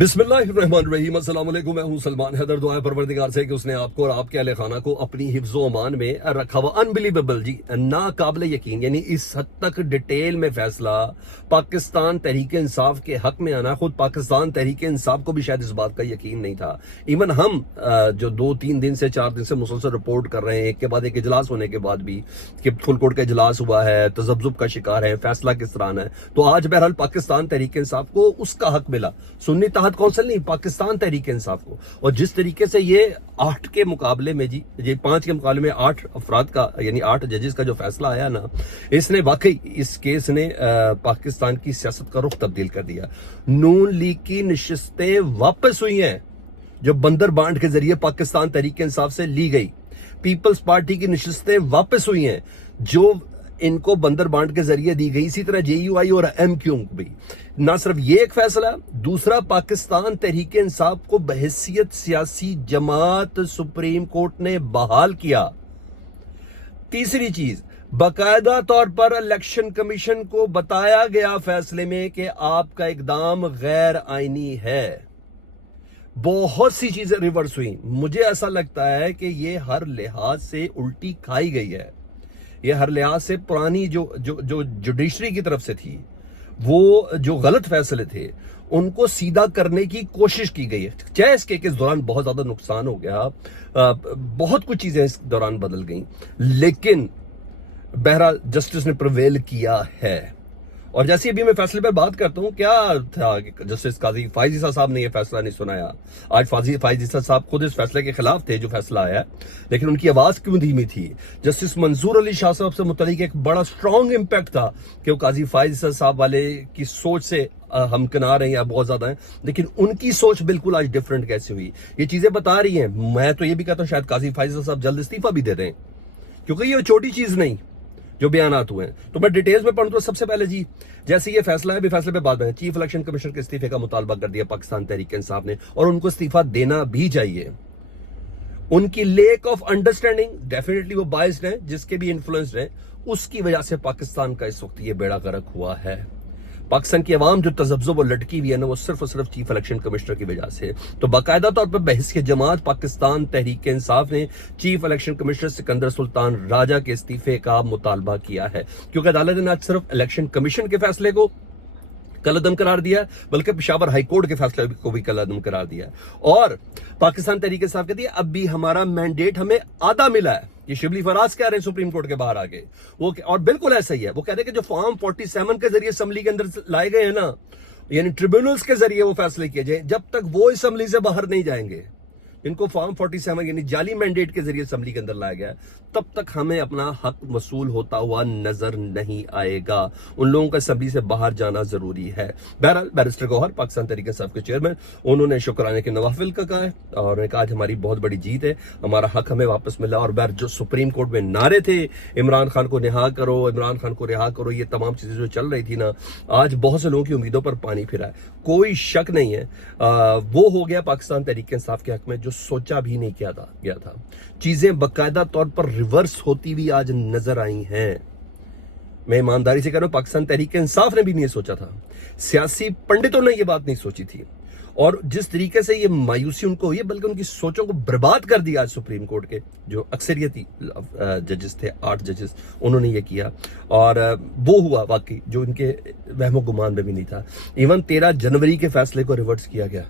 बिस्मिल्लाहिर्रहमानिर्रहीम। अस्सलाम वालेकुम। मैं हूं सलमान हैदर। दुआ है परवरदिगार से कि उसने आपको और आपके अहले खाना को अपनी हिफ्ज़ व अमान में रखा हुआ। अनबिलीवेबल जी, नाकाबिले यकीन, यानी इस हद तक डिटेल में फैसला पाकिस्तान तहरीक इंसाफ के हक में आना। खुद पाकिस्तान तहरीक इंसाफ को भी शायद इस बात का यकीन नहीं था। इवन हम जो 2-3 दिन से 4 दिन से मुसलसल रिपोर्ट कर रहे हैं, एक के बाद एक इजलास होने के बाद भी, कि फुल कोर्ट का इजलास हुआ है, तजब्जुब का शिकार है, फैसला किस तरह है, तो आज बहरहाल पाकिस्तान तहरीक इंसाफ को उसका हक मिला। सुन्नी तहत कौंसिल नहीं, पाकिस्तान तहरीक इंसाफ को। और जिस तरीके से ये 8 के मुकाबले में जी, ये 5 के मुकाबले में 8 अफराद का, यानी 8 जजेस का जो फैसला आया ना, इसने वाकई, इस केस ने पाकिस्तान की सियासत का रुख तब्दील कर दिया। नून लीग की नशिस्तें वापस हुई हैं जो बंदर बांट के जरिए पाकिस्तान तहरीक इंसाफ से ली गई। पीपल्स पार्टी की नशिस्तें वापस हुई हैं जो इनको बंदर बांट के जरिए दी गई। इसी तरह JUI और MQ भी। ना सिर्फ ये एक फैसला, दूसरा, पाकिस्तान तहरीक इंसाफ को बहैसियत सियासी जमात सुप्रीम कोर्ट ने बहाल किया। तीसरी चीज, बाकायदा तौर पर इलेक्शन कमीशन को बताया गया फैसले में कि आपका इकदाम गैर आईनी है। बहुत सी चीजें रिवर्स हुई। मुझे ऐसा लगता है कि ये हर लिहाज से उल्टी खाई गई है। ये हर लिहाज से पुरानी जो जुडिशरी की तरफ से थी, वो जो गलत फैसले थे उनको सीधा करने की कोशिश की गई है। चाहे इसके इस दौरान बहुत ज्यादा नुकसान हो गया, बहुत कुछ चीजें इस दौरान बदल गई, लेकिन बहरहाल जस्टिस ने प्रिवेल किया है। और जैसे अभी मैं फैसले पर बात करता हूं, क्या था कि जस्टिस काजी फाइज ईसा साहब ने यह फैसला नहीं सुनाया। आज फाइज ईसा साहब खुद इस फैसले के खिलाफ थे जो फैसला आया, लेकिन उनकी आवाज क्यों धीमी थी। जस्टिस मंजूर अली शाह साहब से मुतल्लिक एक बड़ा स्ट्रॉन्ग इंपैक्ट था कि वो काजी फाइज ईसा साहब वाले की सोच से हम किनार हैं या बहुत ज्यादा हैं, लेकिन उनकी सोच बिल्कुल आज डिफरेंट कैसे हुई, ये चीजें बता रही हैं। मैं तो ये भी कहता हूं शायद काजी फाइज ईसा साहब जल्द इस्तीफा भी दे दें, क्योंकि ये छोटी चीज नहीं जो बयानात हुए हैं। तो मैं डिटेल्स में पढ़ूं तो सबसे पहले जी, जैसे ये फैसला है, भी फैसले पे बात है, चीफ इलेक्शन कमिश्नर के इस्तीफे का मुतालबा कर दिया पाकिस्तान तहरीक इंसाफ ने, और उनको इस्तीफा देना भी चाहिए। उनकी लेक ऑफ अंडरस्टैंडिंग, डेफिनेटली वो बायस्ड है, जिसके भी इन्फ्लुएंस्ड है, उसकी वजह से पाकिस्तान का इस वक्त ये बेड़ा गर्क हुआ है। पाकिस्तान की आवाम जो तजब्जुब और लटकी हुई है ना, वो सिर्फ और सिर्फ चीफ इलेक्शन कमिश्नर की वजह से। तो बाकायदा तौर पर बहसियत जमात पाकिस्तान तहरीक इंसाफ ने chief election commissioner Sikandar Sultan Raja के इस्तीफे का मुतालबा किया है, क्योंकि अदालत ने आज सिर्फ इलेक्शन कमीशन के फैसले को कलअदम करार दिया, बल्कि पेशावर हाईकोर्ट के फैसले को भी कलअदम करार दिया। और पाकिस्तान तहरीक इंसाफ कहती है अब भी हमारा मैंडेट हमें आधा मिला है। ये शिबली फराज कह रहे हैं सुप्रीम कोर्ट के बाहर आगे, वो, और बिल्कुल ऐसा ही है। वो कहते हैं कि जो फॉर्म 47 के जरिए असेंबली के अंदर लाए गए हैं ना, यानी ट्रिब्यूनल्स के जरिए वो फैसले किए जाए, जब तक वो असेंबली से बाहर नहीं जाएंगे, इनको फॉर्म 47 यानी जाली मैंडेट के जरिए असेंबली के अंदर लाया गया, तब तक हमें अपना हक वसूल होता हुआ नजर नहीं आएगा। उन लोगों का असेंबली से बाहर जाना जरूरी है। बहरहाल बैरिस्टर गौहर, पाकिस्तान तहरीक इंसाफ के चेयरमैन, उन्होंने शुक्राने के नवाफिल का कहा है और उन्होंने कहा आज हमारी बहुत बड़ी जीत है, हमारा हक हमें वापस मिला। और बहर जो सुप्रीम कोर्ट में नारे थे, इमरान खान को रिहा करो, इमरान खान को रिहा करो, ये तमाम चीजें जो चल रही थी ना, आज बहुत से लोगों की उम्मीदों पर पानी फिरा है। कोई शक नहीं है, वो हो गया पाकिस्तान तहरीक इंसाफ के हक में जो सोचा भी नहीं गया था। चीजें बाकायदा तौर पर रिवर्स होती हुई आज नजर आई हैं। मैं ईमानदारी से कह रहा हूं, पाकिस्तान तहरीक इंसाफ ने भी नहीं सोचा था, सियासी पंडितों ने यह बात नहीं सोची थी। और जिस तरीके से ये मायूसी उनको हुई है, बल्कि उनकी सोचों को बर्बाद कर दिया आज सुप्रीम कोर्ट के जो अक्सरियती जजेस थे, 8 जजेस, उन्होंने ये किया। और वो हुआ वाकई जो इनके वहमो गुमान में भी नहीं था। इवन 13 जनवरी के फैसले को रिवर्स किया गया,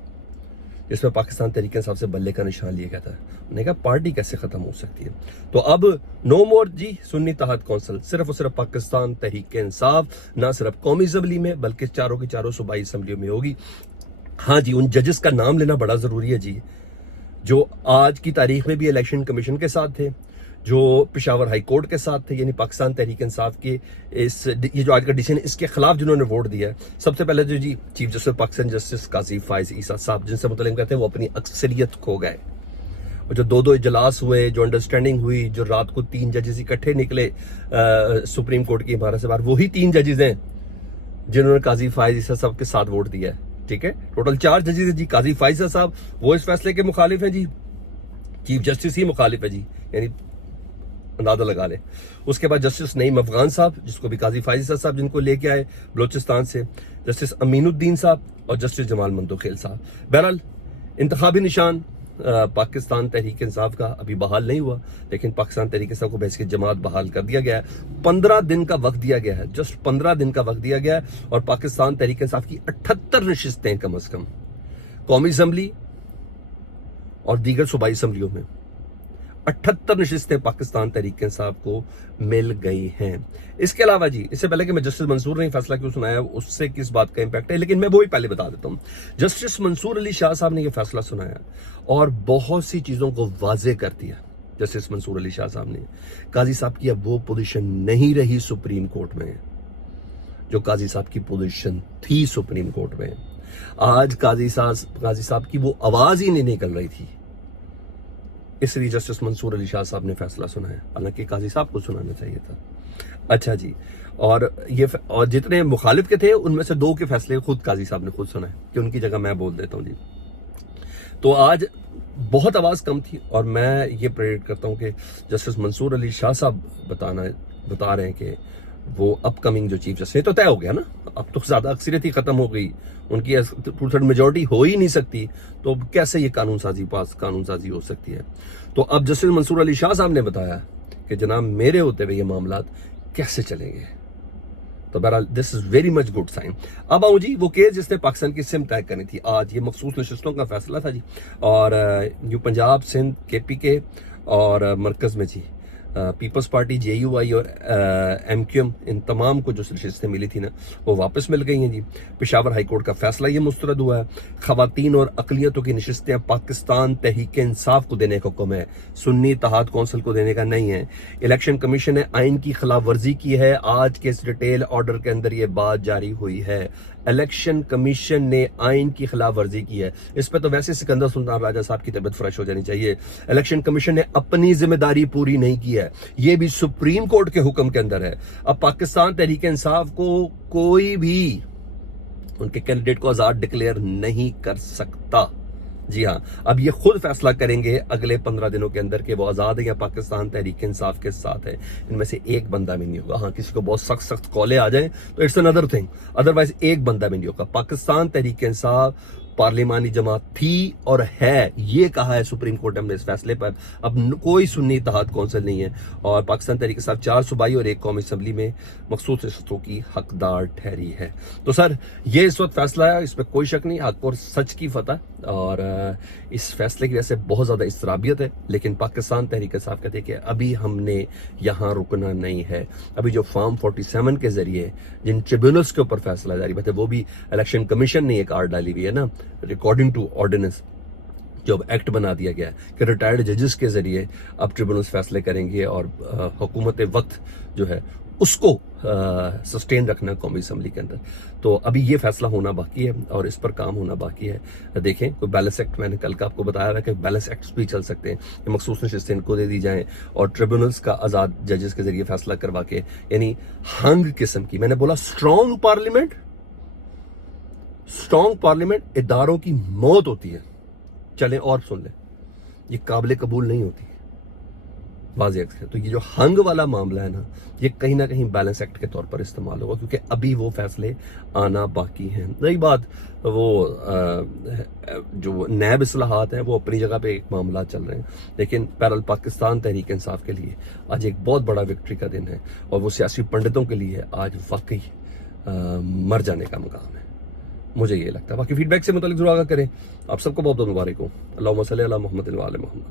जिसमें पाकिस्तान तहरीक इंसाफ से बल्ले का निशान लिया गया था। उन्होंने कहा पार्टी कैसे खत्म हो सकती है। तो अब नो मोर जी सुन्नी तहत कौंसिल, सिर्फ और सिर्फ पाकिस्तान तहरीक इंसाफ, ना सिर्फ कौमी असेंबली में बल्कि चारों की चारों सूबाई असेंबलियों में होगी। हाँ जी, उन जजेस का नाम लेना बड़ा जरूरी है जी, जो आज की तारीख में भी इलेक्शन कमीशन के साथ थे, जो पेशावर हाई कोर्ट के साथ थे, यानी पाकिस्तान तहरीक इंसाफ के ये जो आज का डिसीजन, इसके खिलाफ जिन्होंने वोट दिया है। सबसे पहले जो जी चीफ जस्टिस पाकिस्तान जस्टिस काजी फाइज ईसा साहब, जिनसे मुतल्लिक कहते हैं वो अपनी अक्सरियत खो गए। और जो 2 इजलास हुए, जो अंडरस्टैंडिंग हुई, जो रात को 3 जजेस इकट्ठे निकले सुप्रीम कोर्ट की इमारत से बाहर, वही 3 जजेस हैं जिन्होंने काजी फाइज ईसा साहब के साथ वोट दिया है। ठीक है, टोटल 4 जजेस है जी। काजी फाइज ईसा साहब वो इस फैसले के मुखालिफ है जी, चीफ जस्टिस ही मुखालिफ है जी, यानी اندازہ لگا لیں. اس کے بعد جسٹس نعیم افغان صاحب, جس کو بھی قاضی فائز صاحب جن کو لے کے آئے بلوچستان سے, جسٹس امین الدین صاحب اور جسٹس جمال منتوخیل صاحب. بہرحال انتخابی نشان پاکستان تحریک انصاف کا ابھی بحال نہیں ہوا, لیکن پاکستان تحریک انصاف کو بحیثیت جماعت بحال کر دیا گیا ہے. 15 دن کا وقت دیا گیا ہے, جسٹ 15 دن کا وقت دیا گیا ہے, اور پاکستان تحریک انصاف کی 78 نشستیں کم از کم قومی اسمبلی اور دیگر صوبائی اسمبلیوں میں 78 نشستیں پاکستان تحریک انصاف کو مل گئی ہیں. اس کے علاوہ جی, اس سے پہلے کہ میں جسٹس منصور نے فیصلہ کیوں سنایا اس سے کس بات کا امپیکٹ ہے, لیکن میں وہی پہلے بتا دیتا ہوں. جسٹس منصور علی شاہ صاحب نے یہ فیصلہ سنایا اور بہت سی چیزوں کو واضح کر دیا. جسٹس منصور علی شاہ صاحب نے, قاضی صاحب کی اب وہ پوزیشن نہیں رہی سپریم کورٹ میں جو قاضی صاحب کی پوزیشن تھی سپریم کورٹ میں. آج قاضی صاحب کی وہ آواز ہی نہیں نکل رہی تھی, اس لیے جسٹس منصور علی شاہ صاحب نے فیصلہ سنایا, حالانکہ قاضی صاحب کو سنانا چاہیے تھا. اچھا جی, اور جتنے مخالف کے تھے ان میں سے 2 کے فیصلے خود قاضی صاحب نے خود سنائے, کہ ان کی جگہ میں بول دیتا ہوں جی. تو آج بہت آواز کم تھی, اور میں یہ پریڈ کرتا ہوں کہ جسٹس منصور علی شاہ صاحب بتا رہے ہیں کہ وہ اپ کمنگ جو چیف جسٹس, یہ تو طے ہو گیا نا, اب تو زیادہ اکثریت ہی ختم ہو گئی, ان کی 2/3 میجورٹی ہو ہی نہیں سکتی, تو کیسے یہ قانون سازی ہو سکتی ہے. تو اب جسٹس منصور علی شاہ صاحب نے بتایا کہ جناب میرے ہوتے ہوئے یہ معاملات کیسے چلیں گے. تو بہرحال this is very much good sign. اب آؤں جی وہ کیس جس نے پاکستان کی سمت طے کرنی تھی. آج یہ مخصوص نشستوں کا فیصلہ تھا جی, اور یو پنجاب, سندھ, KPK اور مرکز میں جی پیپلز پارٹی, JUI اور MQM, ان تمام کو جو نشستیں ملی تھی نا وہ واپس مل گئی ہیں جی. پشاور ہائی کورٹ کا فیصلہ یہ مسترد ہوا ہے. خواتین اور اقلیتوں کی نشستیں پاکستان تحریک انصاف کو دینے کا حکم ہے, سنی اتحاد کونسل کو دینے کا نہیں ہے. الیکشن کمیشن نے آئین کی خلاف ورزی کی ہے, آج کے اس ڈیٹیل آرڈر کے اندر یہ بات جاری ہوئی ہے. الیکشن کمیشن نے آئین کی خلاف ورزی کی ہے. اس پہ تو ویسے سکندر سلطان راجہ صاحب کی طبیعت فریش ہو جانی چاہیے. الیکشن کمیشن نے اپنی ذمہ داری پوری نہیں کی ہے, یہ بھی سپریم کورٹ کے حکم کے اندر ہے. اب پاکستان تحریک انصاف کو کوئی بھی ان کے کینڈیڈیٹ کو آزاد ڈکلیئر نہیں کر سکتا. جی ہاں, اب یہ خود فیصلہ کریں گے اگلے 15 دنوں کے اندر کہ وہ آزاد ہے یا پاکستان تحریک انصاف کے ساتھ ہے. ان میں سے ایک بندہ بھی نہیں ہوگا. ہاں, کسی کو بہت سخت کالے آ جائیں تو اٹس اندر تھنگ, ادروائز ایک بندہ بھی نہیں ہوگا. پاکستان تحریک انصاف پارلیمانی جماعت تھی اور ہے, یہ کہا ہے سپریم کورٹ نے اس فیصلے پر. اب کوئی سنی اتحاد کونسل نہیں ہے, اور پاکستان تحریک انصاف 4 صوبائی اور 1 قومی اسمبلی میں مخصوص نشستوں کی حقدار ٹھہری ہے. تو سر یہ اس وقت فیصلہ ہے, اس میں کوئی شک نہیں, حق اور سچ کی فتح, اور اس فیصلے کی وجہ سے بہت زیادہ اضطرابیت ہے. لیکن پاکستان تحریک انصاف کہتے ہیں کہ ابھی ہم نے یہاں رکنا نہیں ہے. ابھی جو فارم 47 کے ذریعے جن ٹریبیونلز کے اوپر فیصلہ جاری ہے, وہ بھی الیکشن کمیشن نے ایک آرڈر ڈالی ہوئی ہے نا, اکارڈنگ ٹو آرڈیننس جو اب ایکٹ بنا دیا گیا ہے کہ ریٹائرڈ ججز کے ذریعے اب ٹریبونلز فیصلے کریں گے, اور حکومت وقت جو ہے اس کو سسٹین رکھنا قومی اسمبلی کے اندر. تو ابھی یہ فیصلہ ہونا باقی ہے اور اس پر کام ہونا باقی ہے. دیکھیں کوئی بیلنس ایکٹ, میں نے کل کا آپ کو بتایا ہے کہ بیلنس ایکٹس بھی چل سکتے ہیں کہ مخصوص نشستیں ان کو دے دی جائیں اور ٹریبونلز کا آزاد ججز کے ذریعے فیصلہ کروا کے, یعنی ہنگ قسم کی, میں نے بولا اسٹرانگ پارلیمنٹ اداروں کی موت ہوتی ہے. چلیں اور سن لیں, یہ قابل قبول نہیں ہوتی واضح ہے. تو یہ جو ہنگ والا معاملہ ہے نا, یہ کہیں نہ کہیں بیلنس ایکٹ کے طور پر استعمال ہوگا, کیونکہ ابھی وہ فیصلے آنا باقی ہیں. رہی بات وہ جو نیب اصلاحات ہیں, وہ اپنی جگہ پہ ایک معاملات چل رہے ہیں, لیکن بہرحال پاکستان تحریک انصاف کے لیے آج ایک بہت بڑا وکٹری کا دن ہے, اور وہ سیاسی پنڈتوں کے لیے آج واقعی مر جانے کا مقام ہے, مجھے یہ لگتا ہے. باقی فیڈ بیک سے متعلق ضرور آگاہ کریں. آپ سب کو بہت بہت مبارک ہوں. اللہم صلی علی محمد و علی محمد.